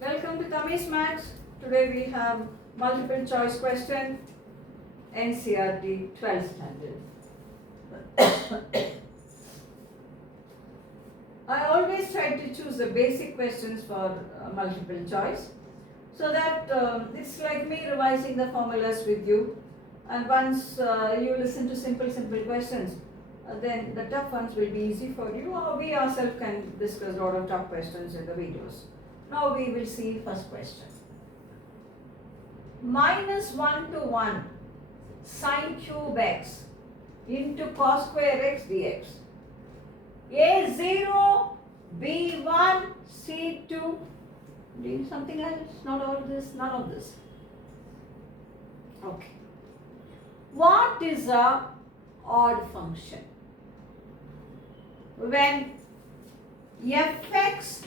Welcome to Tami's Maths. Today we have multiple choice question NCRT 12th standard. I always try to choose the basic questions for multiple choice so that it's like me revising the formulas with you, and once you listen to simple questions, then the tough ones will be easy for you, or we ourselves can discuss a lot of tough questions in the videos. Now we will see first question. Minus 1 to 1 sine cube x into cos square x dx. A0, B1, C2. Doing something else? Not all this, none of this. Okay. What is a odd function? When fx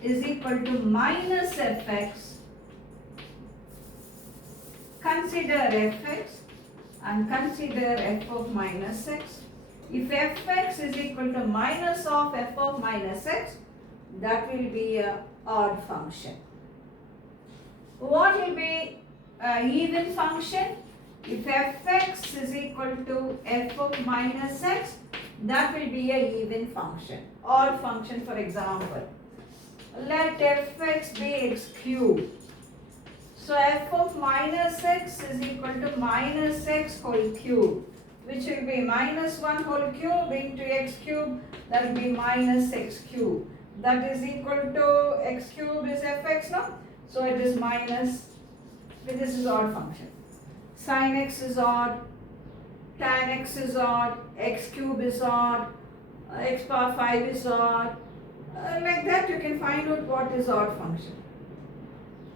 is equal to minus fx, consider fx and consider f of minus x. If fx is equal to minus of f of minus x, that will be an odd function. What will be an even function? If fx is equal to f of minus x, that will be an even function. Odd function, for example, let fx be x cube. So f of minus x is equal to minus x whole cube, which will be minus 1 whole cube into x cube, that will be minus x cube. That is equal to x cube is fx now. So it is minus, this is odd function. Sin x is odd, tan x is odd, x cube is odd, x power 5 is odd. Like that you can find out what is odd function.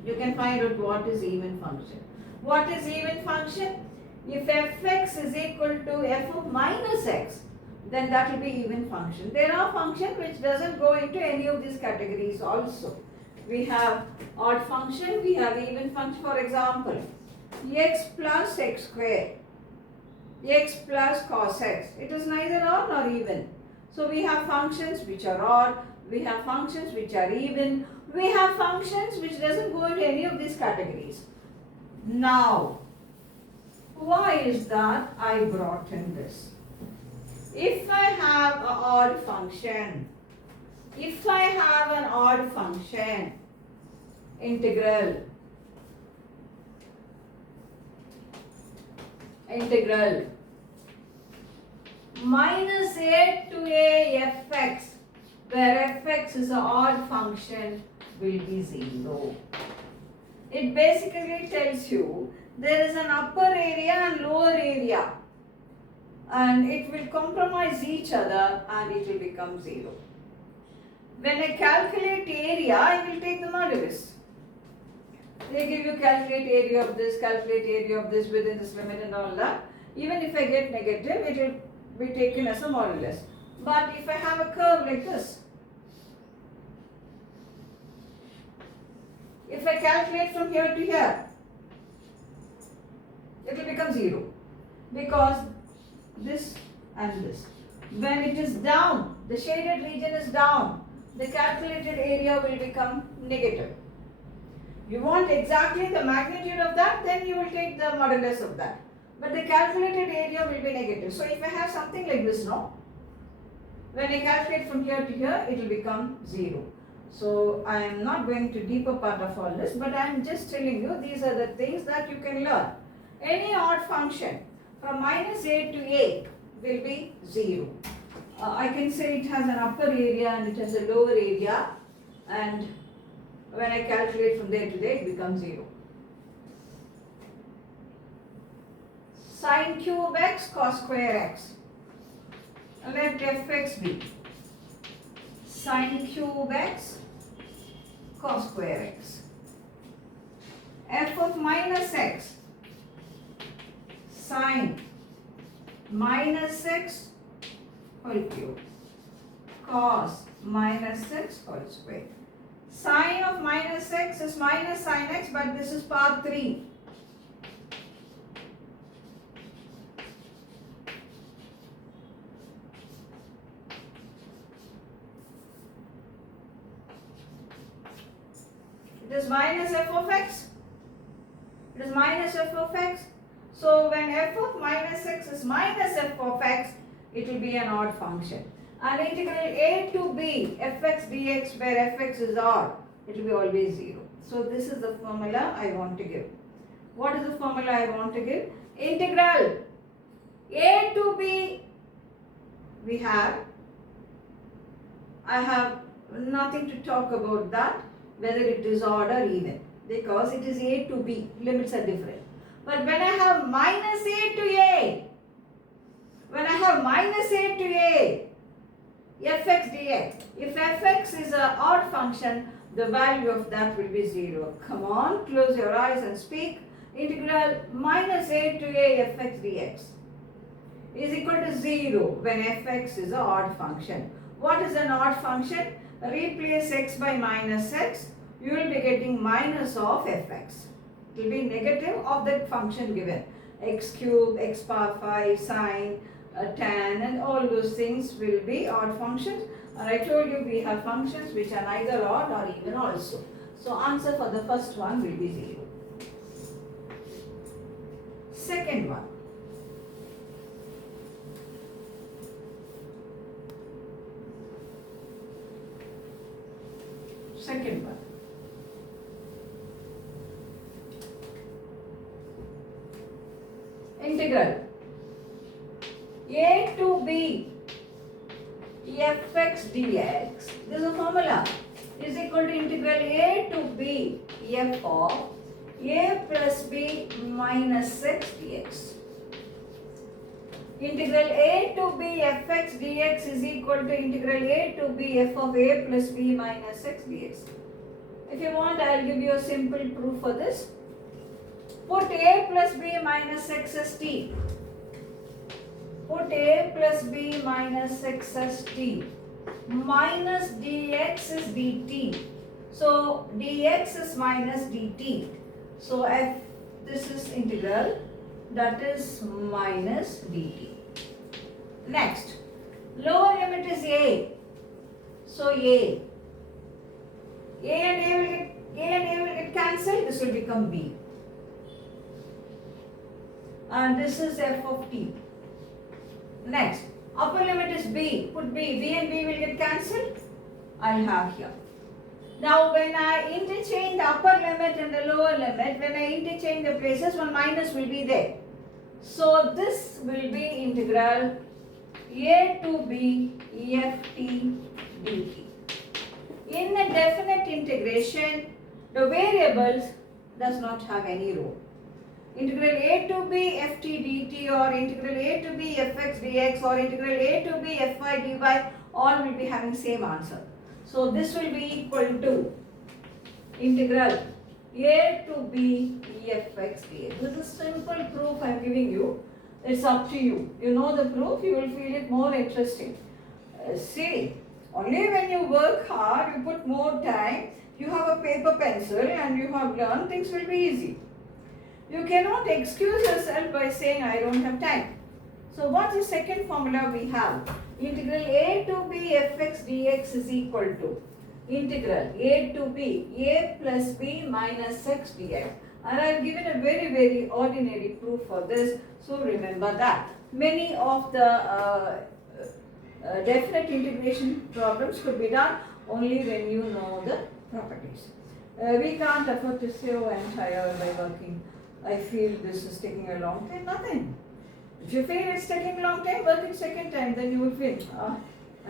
You can find out what is even function. What is even function? If fx is equal to f of minus x, then that will be even function. There are functions which doesn't go into any of these categories also. We have odd function, we have even function. For example, x plus x square, x plus cos x. It is neither odd nor even. So we have functions which are odd, we have functions which are even, we have functions which doesn't go into any of these categories. Now, why is that I brought in this? If I have an odd function, integral minus a to a fx, where fx is an odd function, will be 0. It basically tells you there is an upper area and lower area, and it will compromise each other and it will become 0. When I calculate area, I will take the modulus. They give you calculate area of this, calculate area of this within this limit and all that. Even if I get negative, it will be taken as a modulus. But if I have a curve like this, if I calculate from here to here, it will become 0, because this and this. When it is down, the shaded region is down, the calculated area will become negative. You want exactly the magnitude of that, then you will take the modulus of that. But the calculated area will be negative. So if I have something like this now, when I calculate from here to here, it will become 0. So I am not going to deeper part of all this, but I am just telling you these are the things that you can learn. Any odd function from minus a to a will be 0. I can say it has an upper area and it has a lower area, and when I calculate from there to there, it becomes 0. Sin cube x cos square x. Let fx be sin cube x cos square x. F of minus x, sin minus x whole cube, cos minus x whole square. Sin of minus x is minus sin x, but this is part 3. It is minus f of x. It is minus f of x. So when f of minus x is minus f of x, it will be an odd function. And integral a to b fx dx, where fx is odd, it will be always 0. So this is the formula I want to give. What is the formula I want to give? Integral a to b, I have nothing to talk about that, whether it is odd or even, because it is a to b, limits are different. But when I have minus a to a, fx dx, if fx is an odd function, the value of that will be 0. Come on, close your eyes and speak. Integral minus a to a fx dx is equal to 0 when fx is an odd function. What is an odd function? Replace x by minus x, you will be getting minus of fx. It will be negative of that function given. X cube, x power 5, sine, tan, and all those things will be odd functions. And I told you we have functions which are neither odd or even also. So answer for the first one will be 0. Second one. Second one. Integral a to b fx dx, this is a formula, is equal to integral a to b f of a plus b minus x dx. Integral a to b fx dx is equal to integral a to b f of a plus b minus x dx. If you want, I will give you a simple proof for this. Put a plus b minus x as t. Put a plus b minus x as t. Minus dx is dt. So dx is minus dt. So f, this is integral, that is minus dt. Next, lower limit is a. So a and a will get cancelled. This will become b. And this is f of t. Next, upper limit is b. Put b and b will get cancelled. I will have here. Now when I interchange the upper limit and the lower limit, when I interchange the places, one minus will be there. So this will be integral a to b ft dt. In a definite integration, the variables does not have any role. Integral a to b ft dt or integral a to b fx dx or integral a to b fy dy, all will be having same answer. So this will be equal to integral a to b fx dx. This is simple proof I am giving you. It's up to you. You know the proof, you will feel it more interesting. See, only when you work hard, you put more time, you have a paper pencil and you have learned, things will be easy. You cannot excuse yourself by saying I don't have time. So what's the second formula we have? Integral a to b fx dx is equal to integral a to b a plus b minus x dx. And I have given a very ordinary proof for this, so remember that. Many of the definite integration problems could be done only when you know the properties. We can't afford to say, oh, I am tired by working. I feel this is taking a long time. Nothing. If you feel it's taking a long time, work it second time, then you will feel,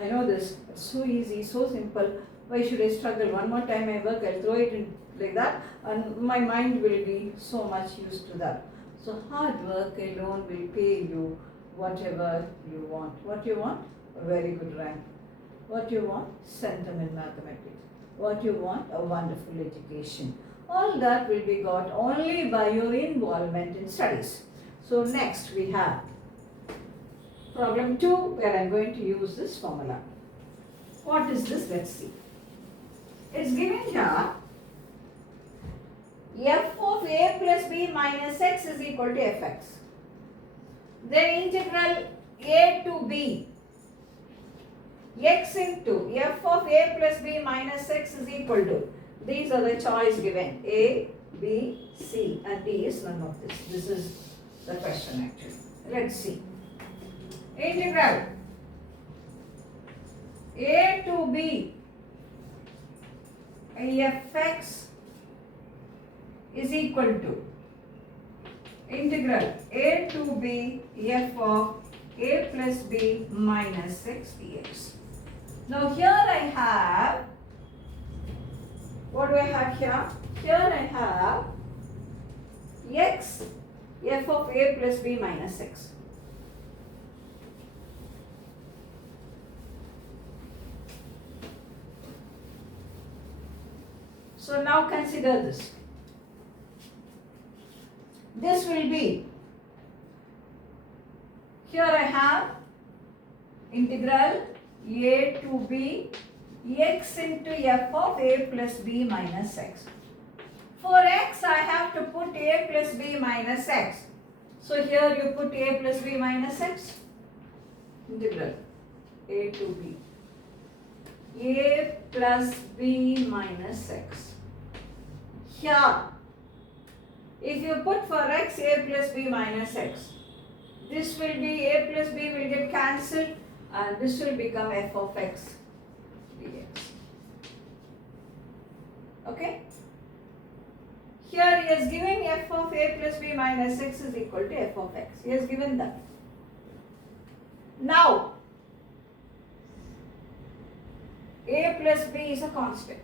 I know this. It's so easy, so simple. Why should I struggle? One more time I work, I'll throw it in like that, and my mind will be so much used to that. So hard work alone will pay you whatever you want. What you want? A very good rank. What you want? Centum in mathematics. What you want? A wonderful education. All that will be got only by your involvement in studies. So next we have problem 2, where I am going to use this formula. What is this? Let's see. It's given here f of a plus b minus x is equal to fx. Then integral a to b x into f of a plus b minus x is equal to, These are the choice given. A, B, C, and D is none of this. This is the question actually. Let's see. Integral A to B fx is equal to integral A to B f of a plus b minus x dx. Now here I have, what do I have here? Here I have x f of a plus b minus x. So now consider this. This will be, here I have integral a to b x into f of a plus b minus x. For x I have to put a plus b minus x. So here you put a plus b minus x. Integral a to b a plus b minus x. Here, if you put for x a plus b minus x, this will be a plus b will get cancelled and this will become f of x dx. Okay? Here he has given f of a plus b minus x is equal to f of x. He has given that. Now, a plus b is a constant.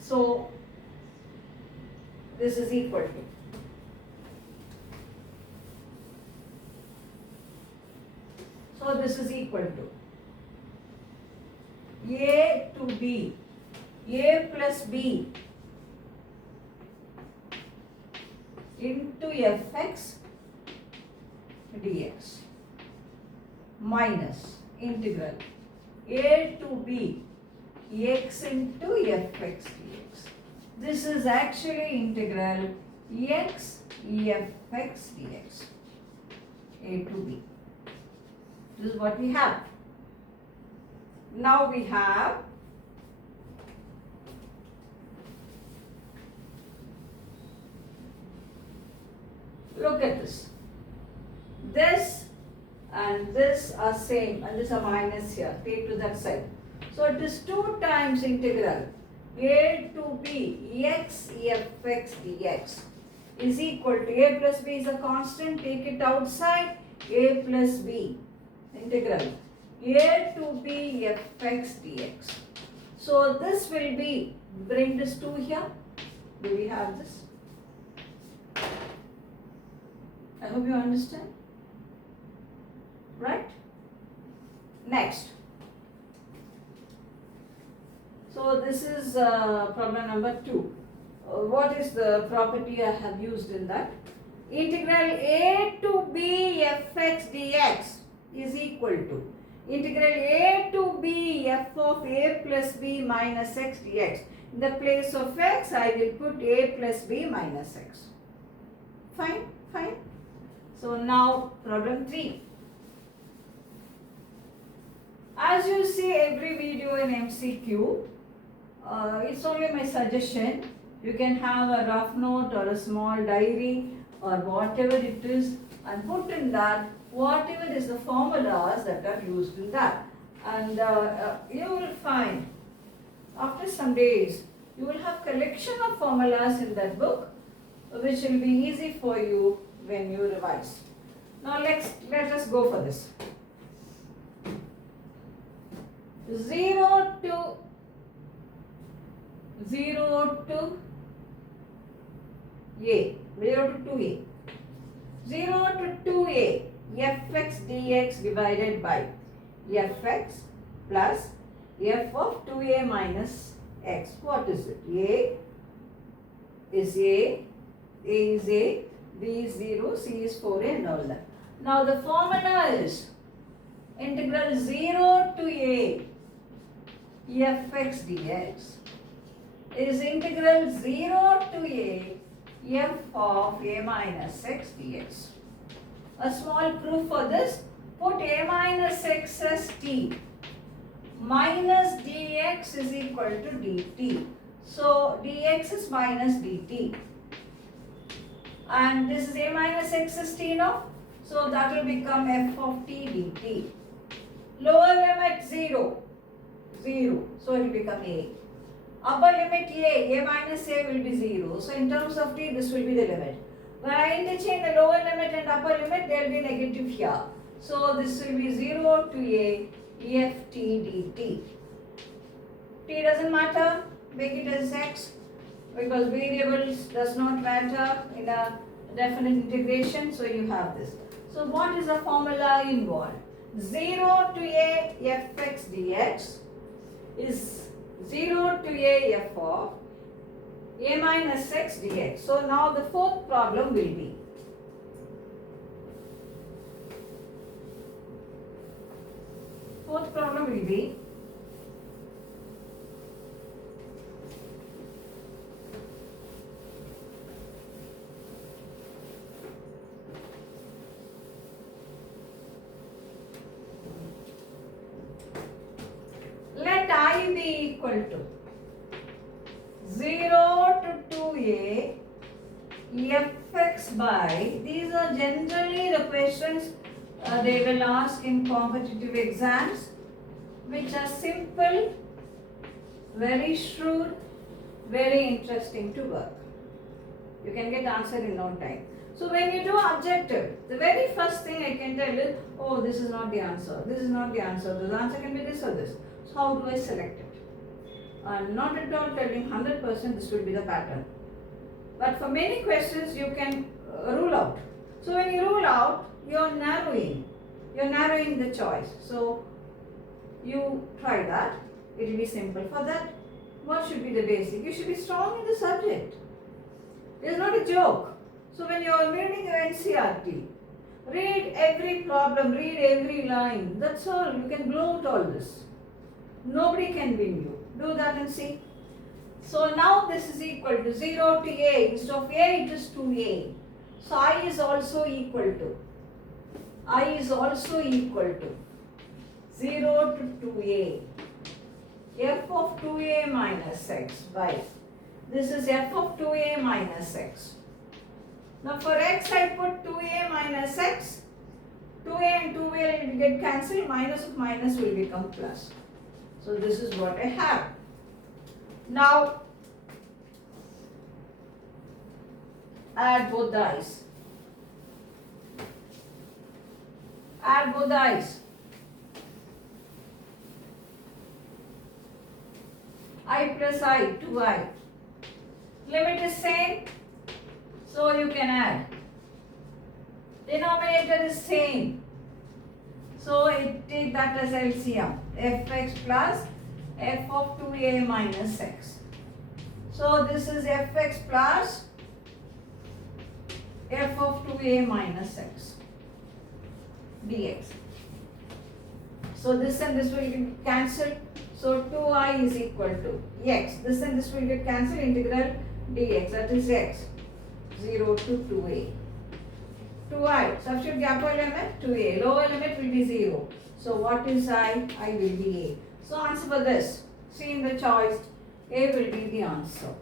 So, this is equal to. So, this is equal to a to b, a plus b into fx dx minus integral a to b x into fx dx. This is actually integral x fx dx, a to b. This is what we have. Now we have look at this. This and this are same and this are minus here. Take to that side. So it is 2 times integral a to b x fx dx is equal to a plus b is a constant. Take it outside. A plus b integral a to b fx dx. So this will be, bring this 2 here. Do we have this? I hope you understand. Right? Next. So this is problem number 2. What is the property I have used in that? Integral a to b fx dx is equal to integral a to b f of a plus b minus x dx. In the place of x, I will put a plus b minus x. Fine, fine. So now problem 3. As you see every video in MCQ, it's only my suggestion. You can have a rough note or a small diary or whatever it is and put in that whatever is the formulas that are used in that. And you will find after some days you will have collection of formulas in that book which will be easy for you when you revise. Now let us go for this. 0 to a, 0 to 2a. 0 to 2a fx dx divided by fx plus f of 2a minus x. What is it? A is A is A, B is 0, C is 4a and all that. Now the formula is integral 0 to a fx dx is integral 0 to a f of a minus x dx. A small proof for this, put a minus x as t minus dx is equal to dt. So dx is minus dt. And this is a minus x is t now. So that will become f of t dt. Lower limit 0. 0. So it will become a. Upper limit a minus a will be 0. So in terms of t, this will be the limit. When I interchange the lower limit and upper limit, there will be negative here. So this will be 0 to a f t dt. T doesn't matter, make it as x because variables does not matter in a definite integration. So you have this. So what is the formula involved? 0 to a fx dx is 0 to a f of a minus x dx. So now the fourth problem will be let I be equal to 0 to 2a fx by, these are generally the questions they will ask in competitive exams, which are simple, very shrewd, very interesting to work. You can get answer in no time. So when you do objective, the very first thing I can tell is, oh, this is not the answer, this is not the answer, the answer can be this or this. So how do I select it? I'm not at all telling 100% this will be the pattern. But for many questions you can rule out. So when you rule out, you're narrowing the choice. So you try that. It will be simple. For that, what should be the basic? You should be strong in the subject. It's not a joke. So when you are reading your NCRT, read every problem, read every line. That's all. You can blow out all this. Nobody can win you. Do that and see. So now this is equal to 0 to a. Instead of a, it is 2a. So I is also equal to 0 to 2a. F of 2a minus x by, this is f of 2a minus x. Now for x I put 2a minus x. 2a and 2 will get cancelled. Minus of minus will become plus. So this is what I have. Now add both the i's. Add both the i's. I plus I, 2i. Limit is same, so you can add. Denominator is same, so take that as LCM. Fx plus f of 2a minus x. So this is fx plus f of 2a minus x dx. So this and this will get cancelled. So 2i is equal to x. This and this will get cancelled. Integral dx, that is x. 0 to 2a. 2i. Substitute the upper limit 2a. Lower limit will be 0. So what is I? I will be a. So answer for this. See in the choice, a will be the answer.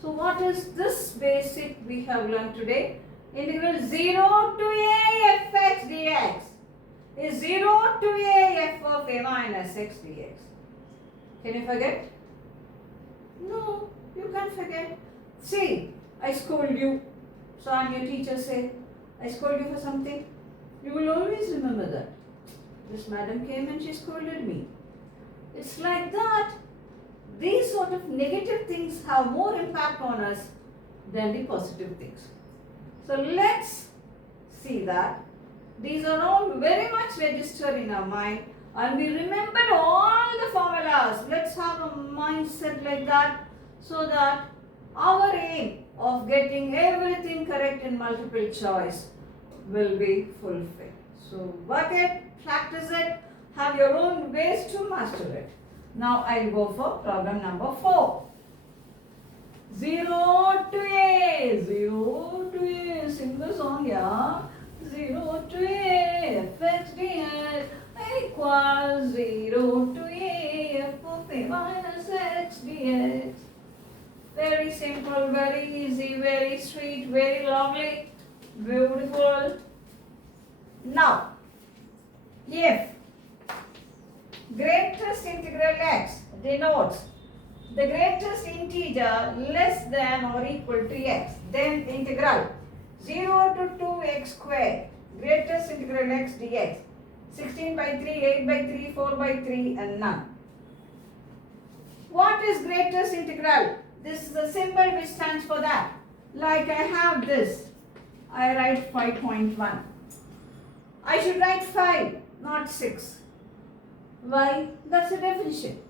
So what is this basic we have learned today? Integral 0 to a fx dx is 0 to a f of a minus x dx. Can you forget? No, you can't forget. See, I scold you. So I'm your teacher, say, I scold you for something. You will always remember that. This madam came and she scolded me. It's like that. These sort of negative things have more impact on us than the positive things. So let's see that. These are all very much registered in our mind and we remember all the formulas. Let's have a mindset like that so that our aim of getting everything correct in multiple choice will be fulfilled. So work it, practice it, have your own ways to master it. Now I'll go for problem number 4. 0 to a, 0 to a, sing the song, yeah. 0 to a, fx dx equals 0 to a, f of a minus x dx. Very simple, very easy, very sweet, very lovely, beautiful. Now, if greatest integral x denotes the greatest integer less than or equal to x, then integral 0 to 2x squared, greatest integral x dx, 16 by 3, 8 by 3, 4 by 3 and none. What is greatest integral? This is the symbol which stands for that. Like I have this, I write 5.1. I should write 5, not 6. Why? That's the definition.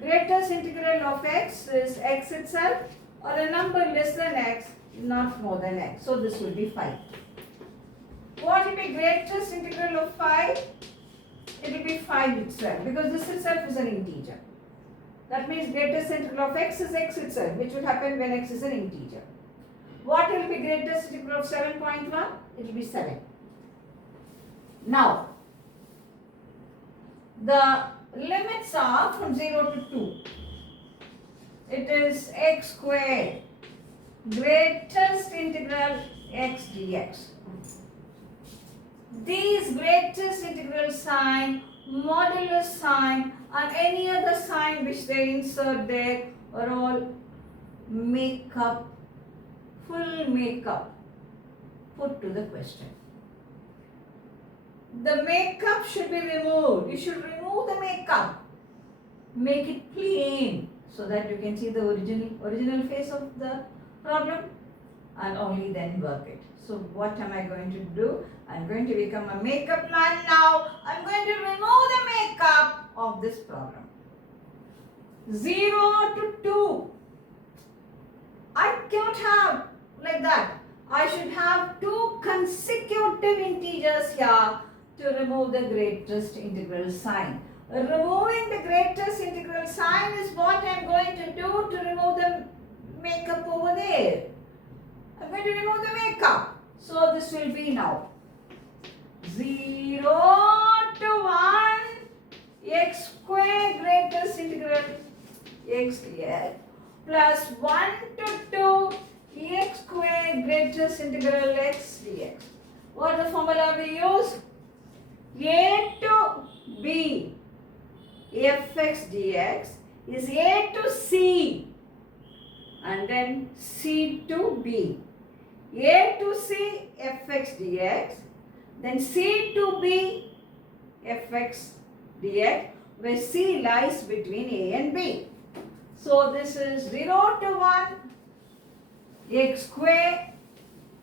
Greatest integral of x is x itself or a number less than x, not more than x. So this will be 5. What will be greatest integral of 5? It will be 5 itself because this itself is an integer. That means greatest integral of x is x itself, which will happen when x is an integer. What will be greatest integral of 7.1? It will be 7. Now, the limits are from 0 to 2. It is x squared, greatest integral x dx. These greatest integral sign, modulus sign and any other sign which they insert there are all makeup, full makeup put to the question. The makeup should be removed. You should remove the makeup. Make it plain so that you can see the original face of the problem and only then work it. So what am I going to do? I'm going to become a makeup man now. I'm going to remove the makeup of this problem. 0 to 2. I cannot have like that. I should have 2 consecutive integers here to remove the greatest integral sign. Removing the greatest integral sign is what I am going to do to remove the makeup over there. I am going to remove the makeup. So this will be now 0 to 1 x squared greatest integral x dx plus 1 to 2 x squared greatest integral x dx. What the formula we use? A to b fx dx is a to c and then c to b. A to c fx dx, then c to b fx dx, where c lies between a and b. So this is 0 to 1 x square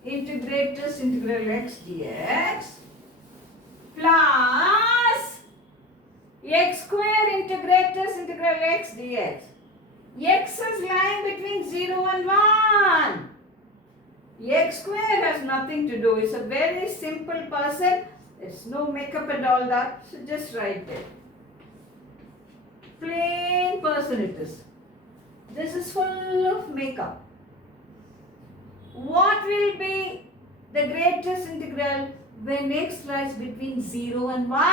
into greatest integral x dx plus x square into greatest integral x dx. X is lying between 0 and 1. X square has nothing to do. It's a very simple person. It's no makeup and all that. So just write it. Plain person it is. This is full of makeup. What will be the greatest integral when x lies between 0 and 1?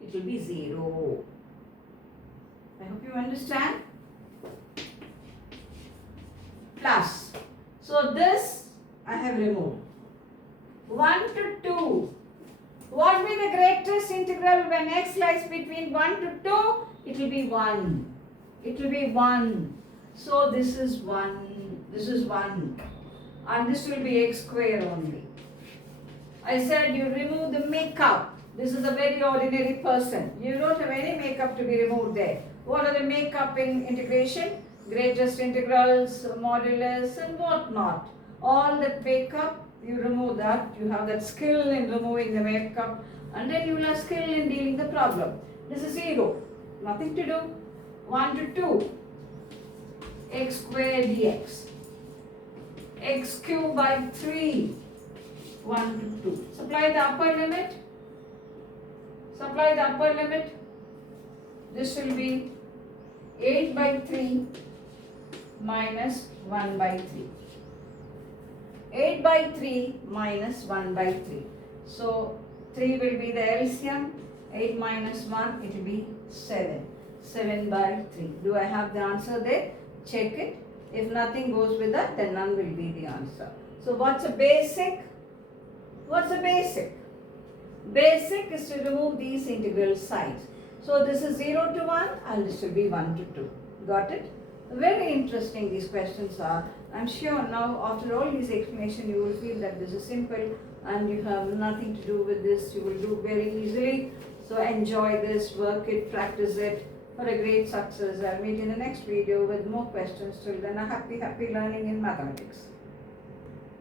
It will be 0. I hope you understand. Plus. So this I have removed. 1 to 2. What will be the greatest integral when x lies between 1 to 2? It will be 1. It will be 1. So this is 1. This is 1. And this will be x square only. I said you remove the makeup. This is a very ordinary person. You don't have any makeup to be removed there. What are the makeup in integration? Greatest integrals, modulus and what not. All that makeup, you remove that. You have that skill in removing the makeup and then you will have skill in dealing the problem. This is 0. Nothing to do. 1 to 2. X square dx. X cube by 3. 1 to 2. Supply the upper limit. Supply the upper limit. This will be 8 by 3 minus 1 by 3. 8 by 3 minus 1 by 3. So 3 will be the LCM. 8 minus 1, it will be 7. 7 by 3. Do I have the answer there? Check it. If nothing goes with that, then none will be the answer. So what's a basic? What's a basic? Basic is to remove these integral signs. So this is 0 to 1 and this will be 1 to 2. Got it? Very interesting these questions are. I'm sure now after all these explanations you will feel that this is simple and you have nothing to do with this. You will do very easily. So enjoy this, work it, practice it for a great success. I'll meet in the next video with more questions. Till then, a happy learning in mathematics.